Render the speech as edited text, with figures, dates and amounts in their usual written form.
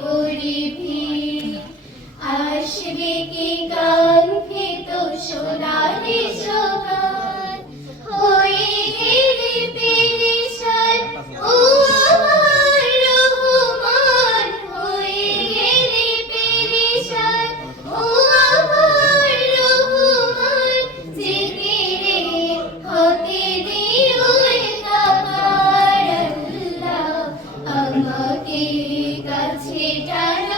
করি ভিড় আসবে কি কাঙ্ক্ষিত সোনালি সকাল হয়ে গেলে পেরেশান ও আমার রহমান হয়ে গেলে পেরেশান ও আমার রহমান জিকিরে হতে দিও একাকার আল্লাহ আমাকে কাছে টানো